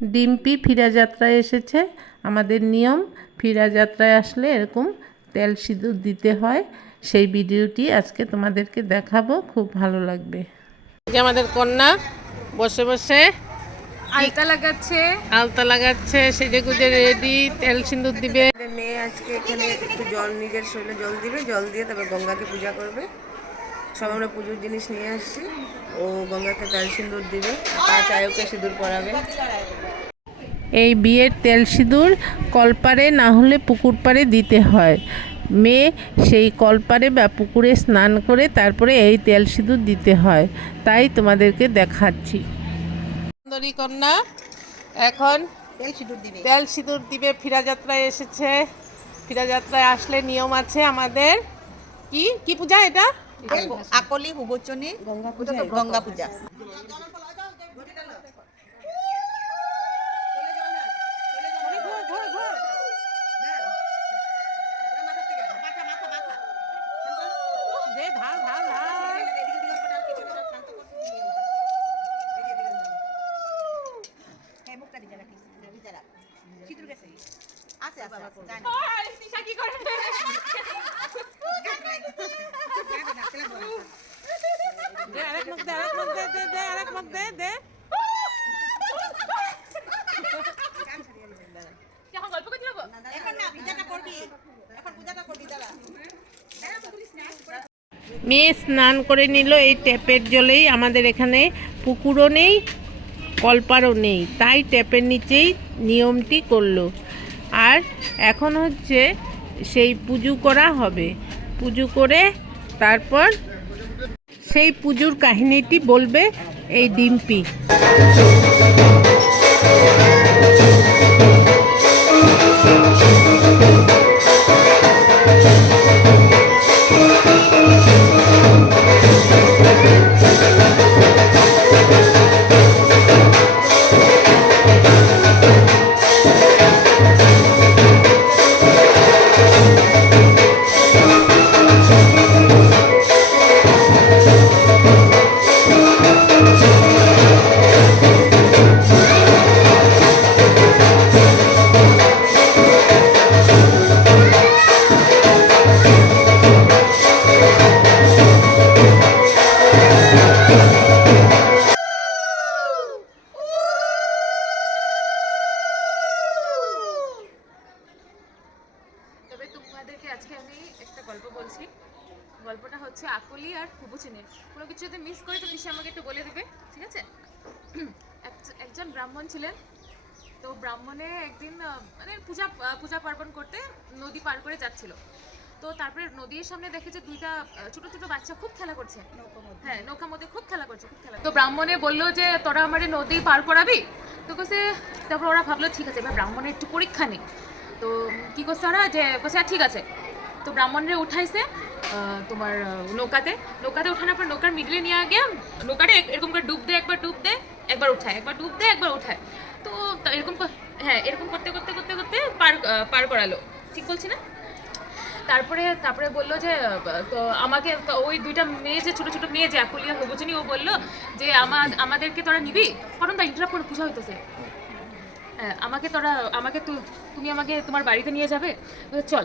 ডিম্পি ফিরা যাত্রায় এসেছে। আমাদের নিয়ম ফিরা যাত্রায় আসলে এরকম তেল সিঁদুর দিতে হয়। সেই ভিডিওটি আজকে তোমাদেরকে দেখাবো খুব ভালো লাগবে। যে আমাদের কন্যা বসে বসে আলতা লাগাচ্ছে। আলতা লাগাচ্ছে সেজে গুজে রেডি তেল সিঁদুর দিবে। মেয়ে আজকে এখানে একটু জল নিজের শরীরে জল দিবে জল দিয়ে তারপর গঙ্গাকে পূজা করবে। সব আমরা পুজোর জিনিস নিয়ে আসছি। ও গঙ্গাকে তেল সিঁদুর দিবে পা চায়কে সিঁদুর পরাবে। এই বিয়ের তেল সিঁদুর কলপারে না হলে পুকুর পাড়ে দিতে হয়। মেয়ে সেই কলপারে বা পুকুরে স্নান করে তারপরে এই তেল সিঁদুর দিতে হয়। তাই তোমাদেরকে দেখাচ্ছি। সুন্দরী কন্যা এখন তেল সিঁদুর দিবে। তেল সিঁদুর দিবে ফিরা যাত্রায় এসেছে। ফিরা যাত্রায় আসলে নিয়ম আছে আমাদের। কি? কি পূজা এটা? আকলি হুবচনি গঙ্গা পূজা গঙ্গা পূজা। মেয়ে স্নান করে নিল এই ট্যাপের জলেই। আমাদের এখানে পুকুরও নেই কলপারও নেই। তাই ট্যাপের নিচেই নিয়মটি করল। আর এখন হচ্ছে সেই পুজো করা হবে। পুজো করে তারপর সেই পুজোর কাহিনীটি বলবে এই ডিম্পি। তবে তোমাদেরকে আজকে আমি একটা গল্প বলছি। গল্পটা হচ্ছে আকলি আর হুবুচিনের কোনো কিছু যদি মিস করি তো পিসি আমাকে একটু বলে দেবে, ঠিক আছে? এক- একজন ব্রাহ্মণ ছিলেন। তো ব্রাহ্মণে একদিন মানে পূজা পূজা পার্বণ করতে নদী পার করে যাচ্ছিল। তো তারপরে নদীর সামনে দেখে যে দুইটা ছোট ছোট বাচ্চা খুব খেলা করছে। হ্যাঁ নৌকা মধ্যে খুব খেলা করছে, খুব খেলা তো ব্রাহ্মণে বলল যে, তোরা আমার নদী পার করাবি? তো কাছে তারপর ওরা ভাবলো, ঠিক আছে, এবার ব্রাহ্মণের একটু পরীক্ষা নেই। তো কি করছে ওরা? যে বলছে "হ্যাঁ, ঠিক আছে। তো ব্রাহ্মণরে উঠাইছে তোমার নৌকাতে। নৌকাতে উঠানোর পর নৌকার মিডলে নিয়ে গিয়ে নৌকাটা এরকম করে ডুব দে একবার ডুব দে একবার উঠায়। একবার ডুব দে একবার উঠায়। তো এরকম হ্যাঁ এরকম করতে করতে করতে করতে পার পার করালো। ঠিক বলছি না? তারপরে তারপরে বলল যে আমাকে ওই দুইটা মেয়ে যে ছোটো ছোটো মেয়ে যে আকুলিয়া হবুচনি ও বলল যে আমার আমাদেরকে তোরা নিবি? কারণ তা ইন্টারাপ্ট পূজা হইতেছে। হ্যাঁ, আমাকে তোরা আমাকে তু- তুমি আমাকে তোমার বাড়িতে নিয়ে যাবে? চল।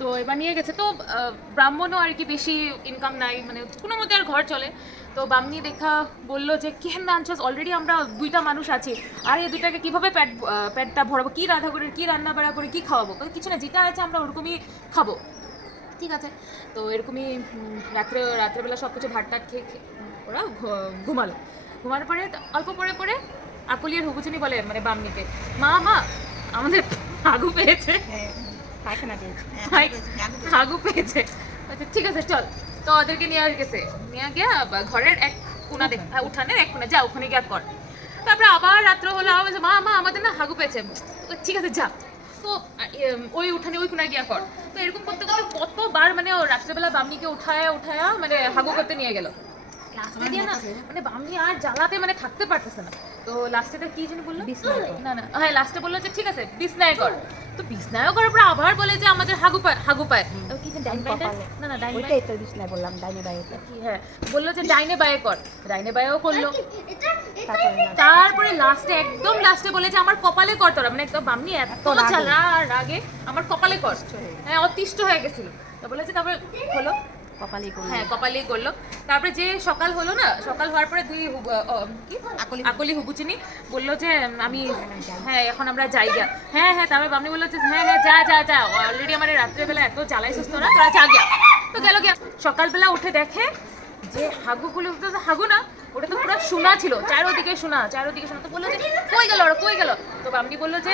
তো এবার নিয়ে গেছে। তো ব্রাহ্মণও আর কি বেশি ইনকাম নাই মানে কোনো মধ্যে আর ঘর চলে। তো বামনি দেখা বলল যে কেন আনছস? অলরেডি আমরা দুইটা মানুষ আছি। আর এই দুইটাকে কীভাবে আহ, পেটটা ভরাবো? কি রাধা করে কি রান্না বাড়া করে কী খাওয়াবো? কিছু না যেটা আছে আমরা ওরকমই খাব। ঠিক আছে? তো এরকমই রাত্রে রাত্রেবেলা সব কিছু ভাত টাট খেয়ে ওরা ঘুমালো। ঘুমানোর পরে অল্প পরে পরে আকুলিয়ার হুবুচুনি বলে মানে বামনিকে মা মা আমাদের হাগু পেয়েছে। পায়খানা দিয়েছি? হাগু পেয়েছে। আচ্ছা ঠিক আছে চল। তো ওদেরকে নিয়ে গেছে। নিয়ে গিয়ে ঘরের এক কোনা দেখ হ্যাঁ, উঠানের এক কোনা যা ওখানে গিয়ে কর তারপরে আবার রাত্র হলো আবার মা মা আমাদের না হাগু পেয়েছে। ঠিক আছে যা। তো ওই উঠানে ওই কোনায় গিয়া কর তো এরকম করতে করতে কতবার মানে ও রাত্রেবেলা বামনিকে উঠায় উঠায়া মানে হাগু করতে নিয়ে গেল। লাস্টে দিয়ে না? মানে বামনি আর জ্বালাতে মানে থাকতে পারতেছে না। তো লাস্টেটা কি জানি বলল? না না হ্যাঁ লাস্টে বলল যে ঠিক আছে বিছনায় কর তো বিছনায়ও করার পর আবার বলে যে আমাদের হাগু পায় হাগু পায়। তো কি জানি ডাইন না না ডাইন ওইটাই তো বিছনায় বললাম ডাইনে কি হ্যাঁ বলল যে ডাইনে বায়ে কর ডাইনে বায়েও করল। তারপরে লাস্টে একদম লাস্টে বলে যে আমার কপালে কর তোরা। মানে একদম বামনি এত চালা রাগে। আমার কপালে কর। হ্যাঁ অতিষ্ঠ হয়ে গেছিল। তো বলেছে তারপরে হলো। হ্যাঁ কপালেই করল। তারপরে যে সকাল হলো না সকাল হওয়ার পরে দুই আকলি। আকলি হুবুচিনি বলল যে আমি হ্যাঁ এখন আমরা যাই গিয়া হ্যাঁ হ্যাঁ তারপরে বামনি বলল যে হ্যাঁ হ্যাঁ যা যা যা অলরেডি আমার রাত্রেবেলা এত জ্বালাইছিস তোরা তোরা যা গিয়া তো গেল গিয়া সকালবেলা উঠে দেখে যে হাগুগুলো তো হাগু না ওটা তো পুরো শোনা ছিল চারোদিকে শোনা চারোদিকে শোনা তো বলল যে কই গেল ওরা কই গেল? তো বামনি বলল যে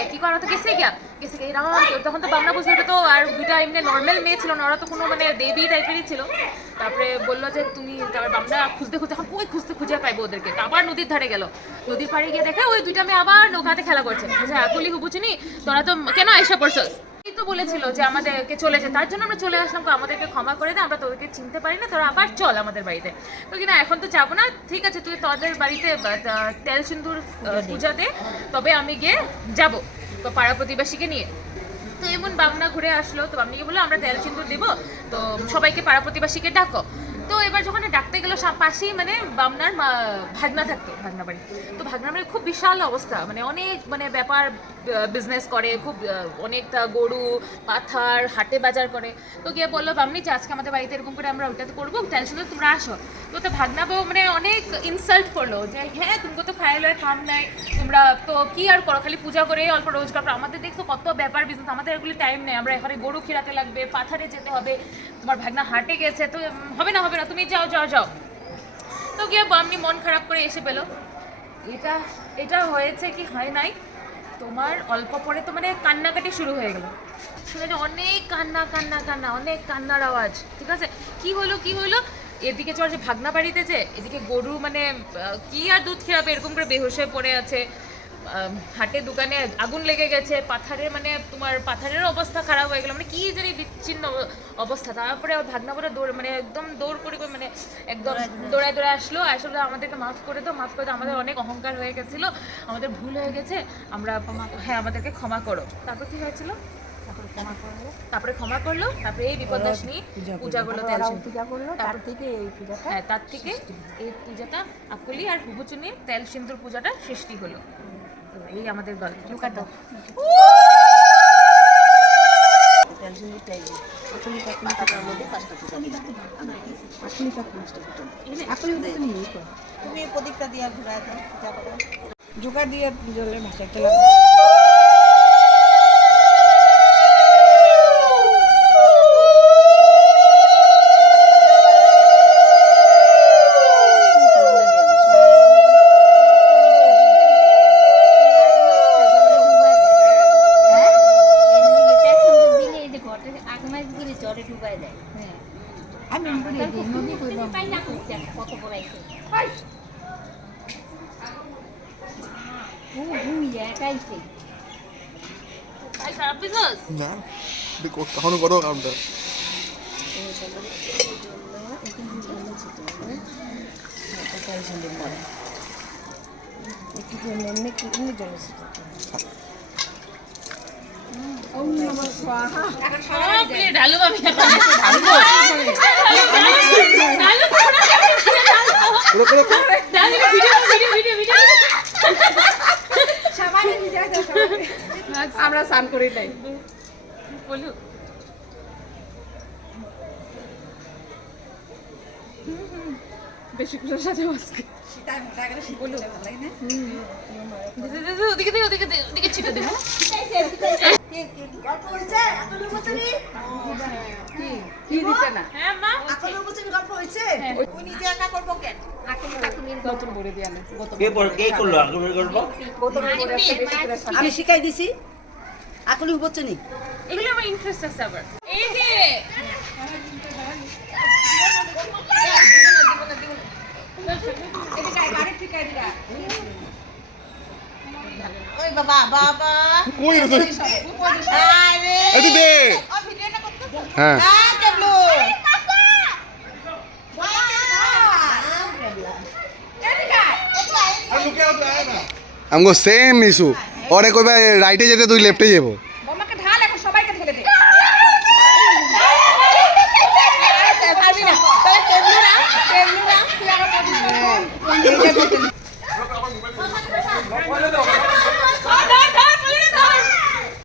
এই কি করা? তো গেছে গিয়া। গেছে এরকম তখন তো বাংলা বুঝতে তো আর দুইটা এমনি নর্মাল মেয়ে ছিল না, ওরা তো কোনো মানে দেবী টাইপেরই ছিল। তারপরে বলল যে, তুমি তারপর বামনা খুঁজতে খুঁজতে, এখন ওই খুঁজতে খুঁজে পাইবো ওদেরকে। আবার নদীর ধারে গেল। নদীর পাড়ে গিয়ে দেখে ওই দুইটা মেয়ে আবার নৌকাতে খেলা করছে। আচ্ছা আকুলি হুবুচিনি তোরা তো, কেন এসে পড়ছস? এই তো বলেছিল যে আমাদেরকে চলে যেতে। তার জন্য আমরা চলে আসলাম। তো আমাদেরকে ক্ষমা করে দে আমরা তোদেরকে চিনতে পারি না। তোরা আবার চল আমাদের বাড়িতে। তো কিনা এখন তো যাব না। ঠিক আছে তুই তোদের বাড়িতে তেল সিন্দুর পূজা দে। তবে আমি গিয়ে যাব। তো পাড়া প্রতিবেশীকে নিয়ে। তো এমন বাংলা ঘুরে আসলো। তো বামনিকে বলল আমরা তেল সিন্দুর দিব। তো সবাইকে পাড়া প্রতিবেশীকে ডাকো। এবার যখন ডাকতে গেলো পাশেই মানে বামনার ভাগনা থাকতো, ভাগনা বাড়ি। তো ভাগনা বাড়ি খুব বিশাল অবস্থা। মানে অনেক মানে ব্যাপার বিজনেস করে, খুব অনেকটা গরু, পাথার, হাটে বাজার করে। তো গিয়ে বলল, বামনি, যে আজকে আমাদের বাড়িতে এরকম করে আমরা ওইটাতে করব টেনশন তোমরা আসো। তো তো ভাগনা বউ মানে অনেক ইনসাল্ট করল যে হ্যাঁ তুমি তো খাই লয় কাম নাই। তোমরা তো কি আর করো? খালি পূজা করে অল্প রোজগার করো। আমাদের দেখছ কত ব্যাপার বিজনেস আমাদের এগুলি টাইম নেই। আমরা এখানে গরু খিরাতে লাগবে, পাথারে যেতে হবে। তোমার ভাগনা হাটে গেছে। তো হবে না হবে না। তুমি যাও যাও যাও। তো গিয়ে বামনি মন খারাপ করে এসে পেল। এটা এটা হয়েছে কি হয় নাই? তোমার অল্প পরে তো মানে কান্নাকাটি শুরু হয়ে গেল। শুনে অনেক কান্না কান্না কান্না, অনেক কান্নার আওয়াজ। ঠিক আছে? কি হলো কি হলো? এদিকে চল যে ভাগনা বাড়িতে যে এদিকে গরু মানে কি আর দুধ খেয়াবে? এরকম করে বেহুশ হয়ে পড়ে আছে। হাটে দোকানে আগুন লেগে গেছে। পাথারে মানে তোমার পাথারের অবস্থা খারাপ হয়ে গেল। মানে কি জানি বিচ্ছিন্ন অবস্থা। তারপরে ভাগনা পরে দৌড় মানে একদম দৌড় করে করে মানে একদম দৌড়ায় দৌড়ায়। আসলো। আসলে আমাদেরকে মাফ করে দাও মাফ করে দাও। আমাদের অনেক অহংকার হয়ে গেছিল। আমাদের ভুল হয়ে গেছে। আমরা হ্যাঁ আমাদেরকে ক্ষমা করো। তারপর কি হয়েছিল? তারপরে ক্ষমা করল তারপরে এই বিপদাসনী পূজা করল তেল পূজা করল তার থেকে এই পূজাটা হ্যাঁ তার থেকে এই পূজাটা আকুলি আর তেল সিন্দুর পূজাটা সৃষ্টি হলো। এই আমাদের গল্প। লুকাতো। পাতাটার মধ্যে পাঁচটা পূজা দিলাম তুমি প্রদীপটা দিয়ে ঘুরায় দাও পূজা করো। জোগা দিয়ে জলে ভাসাতে লাগবে কত পড়াইছে একাইছে ভাই খারাপ বিজনেস না এটা কর- কামটা ঢালু ঢালু ঢালু। আমরা স্নান করি নাই বলু বেশি করে সাজাও আজকে ওদিকে দে ওদিকে ওদিকে ছিটে দে হ্যাঁ? কি দিতে না হ্যাঁ মা ওই নিজে একা করব কেন? নতুন বলে দিয়ে আনে কে পড়- কে করল? আগুনের গল্প? আমি শিখাই দিছি। আকলি হচ্ছে নি এগুলো আমার ইন্টারেস্ট আছে আবার। এই যে ওই বাবা বাবা। কই রে তুই? আরে। দে। হ্যাঁ না কেবলো এদিকে এদিকে আমগো সেম ইস্যু ওরে কইবা রাইটে যেতে তুই লেফটে যাব।